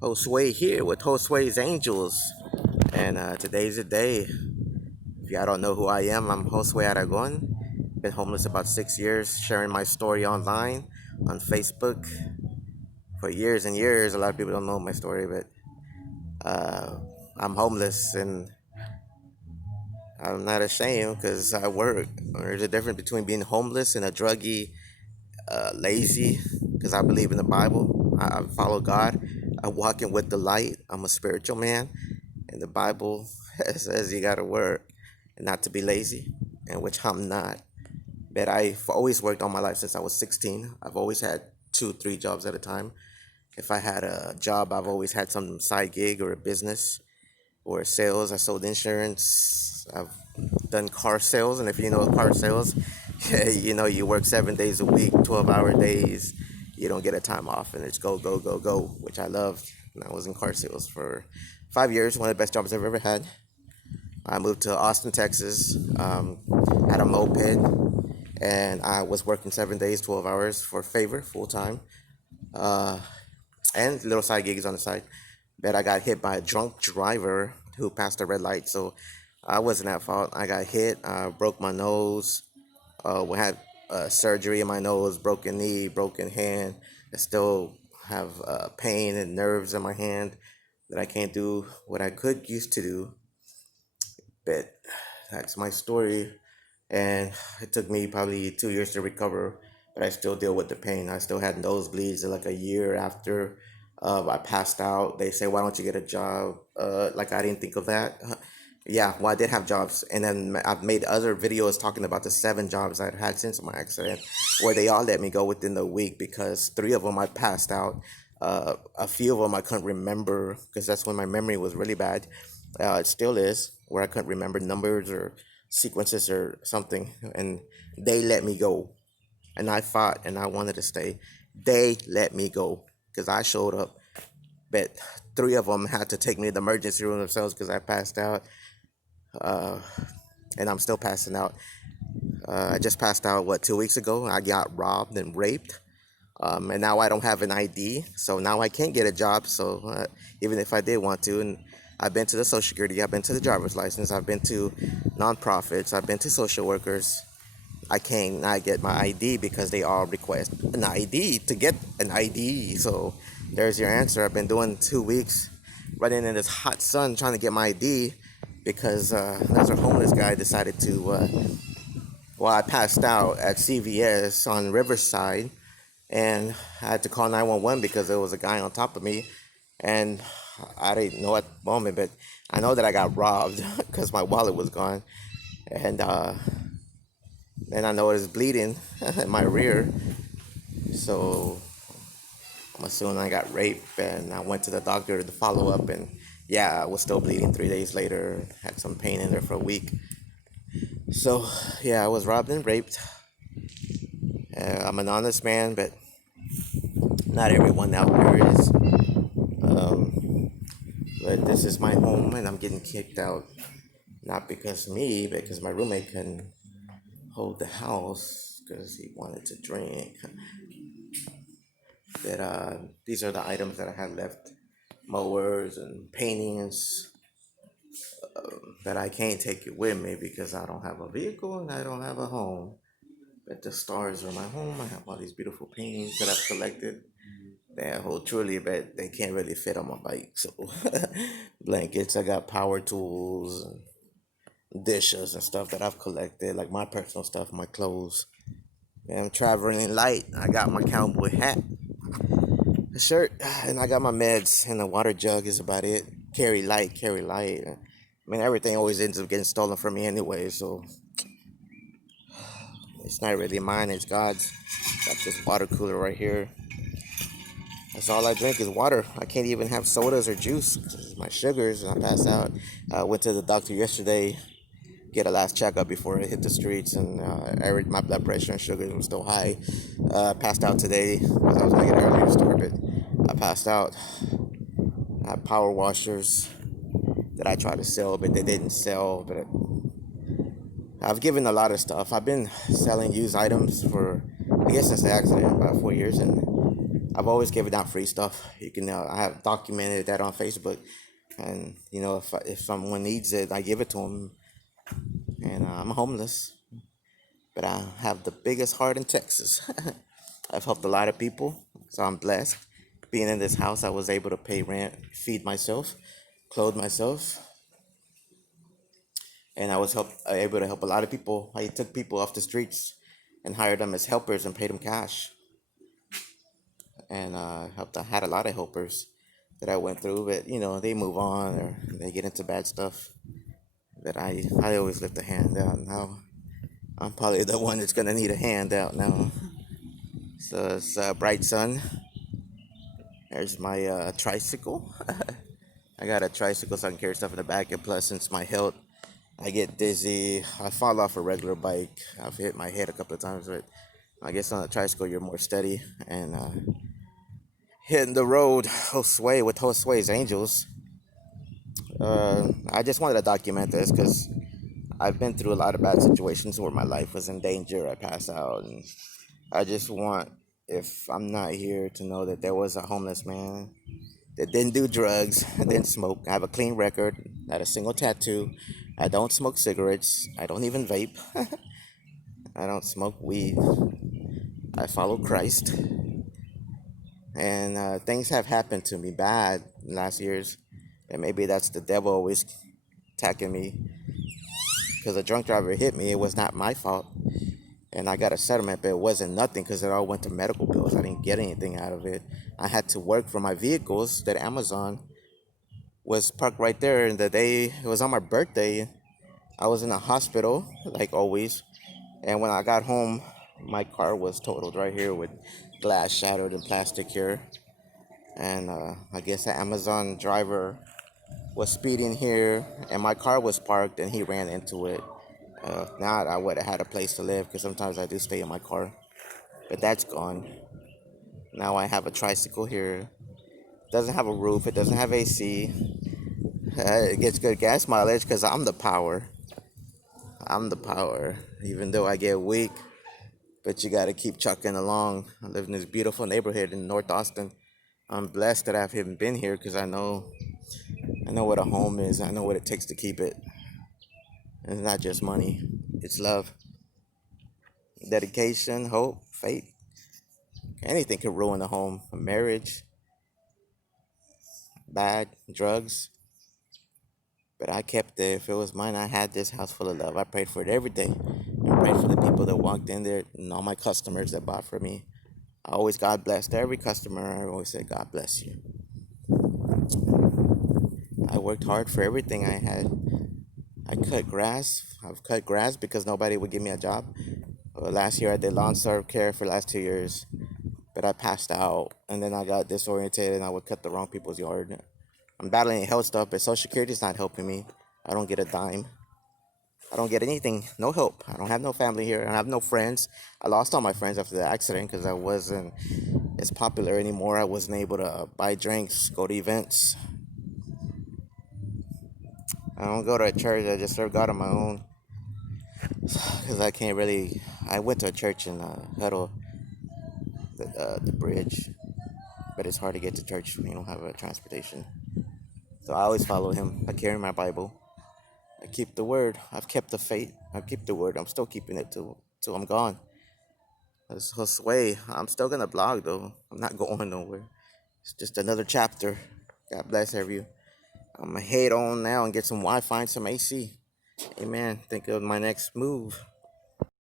Josue here with Josue's Angels, and today's the day. If y'all don't know who I am, I'm Josue Aragon. Been homeless about 6 years, sharing my story online on Facebook for years and years. A lot of people don't know my story, but I'm homeless and I'm not ashamed because I work. There's a difference between being homeless and a druggie, lazy, because I believe in the Bible. I follow God. I'm walking with the light. I'm a spiritual man. And the Bible says you gotta work and not to be lazy, and which I'm not. But I've always worked all my life since I was 16. I've always had two, three jobs at a time. If I had a job, I've always had some side gig or a business or sales. I sold insurance. I've done car sales, and if you know car sales, you know you work 7 days a week, 12-hour days. You don't get a time off, and it's go, go, go, go, which I love. And I was in car sales for 5 years, one of the best jobs I've ever had. I moved to Austin, Texas, had a moped, and I was working 7 days, 12 hours for favor, full time, uh, and little side gigs on the side. But I got hit by a drunk driver who passed a red light, so I wasn't at fault. I got hit, broke my nose, we had surgery in my nose, broken knee, broken hand. I still have pain and nerves in my hand that I can't do what I could used to do. But that's my story, and it took me probably 2 years to recover. But I still deal with the pain. I still had nosebleeds like a year after I passed out. They say, "Why don't you get a job?" Like I didn't think of that. Yeah, well, I did have jobs, and then I've made other videos talking about the 7 jobs I've had since my accident, where they all let me go within the week because 3 of them I passed out. A few of them I couldn't remember because that's when my memory was really bad. It still is, where I couldn't remember numbers or sequences or something, and they let me go, and I fought and I wanted to stay. They let me go because I showed up, but 3 of them had to take me to the emergency room themselves because I passed out, uh, and I'm still passing out. I just passed out, what, 2 weeks ago? I got robbed and raped. And now I don't have an ID, so now I can't get a job. So even if I did want to, and I've been to the Social Security, I've been to the driver's license, I've been to nonprofits, I've been to social workers. I can't not get my ID because they all request an ID to get an ID. So there's your answer. I've been doing 2 weeks, running in this hot sun trying to get my ID because there's a homeless guy decided to. Well, I passed out at CVS on Riverside, and I had to call 911 because there was a guy on top of me, and I didn't know at the moment, but I know that I got robbed because my wallet was gone, and then I noticed bleeding in my rear, so I'm assuming I got raped, and I went to the doctor to follow up, and yeah, I was still bleeding 3 days later, had some pain in there for a week. So yeah, I was robbed and raped. I'm an honest man, but not everyone out there is. Um, but this is my home, and I'm getting kicked out. Not because me, but because my roommate couldn't hold the house because he wanted to drink. That these are the items that I have left: mowers and paintings that I can't take it with me because I don't have a vehicle and I don't have a home. But the stars are my home. I have all these beautiful paintings that I've collected. They hold truly, but they can't really fit on my bike. So blankets, I got power tools and dishes and stuff that I've collected, like my personal stuff, my clothes. And I'm traveling light. I got my cowboy hat, a shirt, and I got my meds and a water jug is about it. Carry light, carry light. I mean, everything always ends up getting stolen from me anyway, so it's not really mine, it's God's. Got this water cooler right here. That's all I drink is water. I can't even have sodas or juice 'cause my sugars, and I pass out. I went to the doctor yesterday, get a last checkup before I hit the streets, and my blood pressure and sugars were still high. Passed out today because I was going to get an earlier store, but I passed out. I have power washers that I tried to sell, but they didn't sell. But I've given a lot of stuff. I've been selling used items for, I guess, since the accident, about 4 years, and I've always given out free stuff. You can, I have documented that on Facebook, and if someone needs it, I give it to them. And I'm homeless, but I have the biggest heart in Texas. I've helped a lot of people, so I'm blessed. Being in this house, I was able to pay rent, feed myself, clothe myself, and I was able to help a lot of people. I took people off the streets and hired them as helpers and paid them cash, and helped. I had a lot of helpers that I went through, but they move on or they get into bad stuff. But I always lift a hand out. Now I'm probably the one that's gonna need a hand out now. So it's bright sun. There's my tricycle. I got a tricycle so I can carry stuff in the back, and plus, since my health, I get dizzy. I fall off a regular bike. I've hit my head a couple of times, but I guess on a tricycle you're more steady and hitting the road. Josue with Josue's Angels. I just wanted to document this because I've been through a lot of bad situations where my life was in danger. I passed out, and I just want, if I'm not here, to know that there was a homeless man that didn't do drugs, didn't smoke. I have a clean record, not a single tattoo. I don't smoke cigarettes. I don't even vape. I don't smoke weed. I follow Christ. And things have happened to me bad in last years. And maybe that's the devil always attacking me. Because a drunk driver hit me. It was not my fault. And I got a settlement, but it wasn't nothing because it all went to medical bills. I didn't get anything out of it. I had to work for my vehicles that Amazon was parked right there. And the day it was on my birthday, I was in a hospital, like always. And when I got home, my car was totaled right here with glass shattered and plastic here. And I guess the Amazon driver was speeding here, and my car was parked, and he ran into it. Now I would have had a place to live because sometimes I do stay in my car, but that's gone. Now I have a tricycle here. It doesn't have a roof. It doesn't have AC. It gets good gas mileage because I'm the power. I'm the power. Even though I get weak, but you got to keep chucking along. I live in this beautiful neighborhood in North Austin. I'm blessed that I've even been here because I know what a home is. I know what it takes to keep it. And it's not just money. It's love, dedication, hope, faith. Anything could ruin a home. A marriage, bad, drugs. But I kept it. If it was mine, I had this house full of love. I prayed for it every day. I prayed for the people that walked in there and all my customers that bought for me. I always God blessed every customer. I always said, God bless you. I worked hard for everything I had. I cut grass. I've cut grass because nobody would give me a job. Last year I did Lonestar care for the last 2 years, but I passed out and then I got disoriented and I would cut the wrong people's yard. I'm battling health stuff, but Social Security's not helping me. I don't get a dime. I don't get anything. No help. I don't have no family here. I have no friends. I lost all my friends after the accident because I wasn't as popular anymore. I wasn't able to buy drinks, go to events. I don't go to a church. I just serve God on my own because I can't really. I went to a church in Huddle, the bridge, but it's hard to get to church when you don't have a transportation. So I always follow him. I carry my Bible. I keep the word. I've kept the faith. I keep the word. I'm still keeping it till I'm gone. That's Josue. I'm still gonna blog though. I'm not going nowhere. It's just another chapter. God bless every you. I'm gonna head on now and get some Wi-Fi and some AC. Amen. Think of my next move.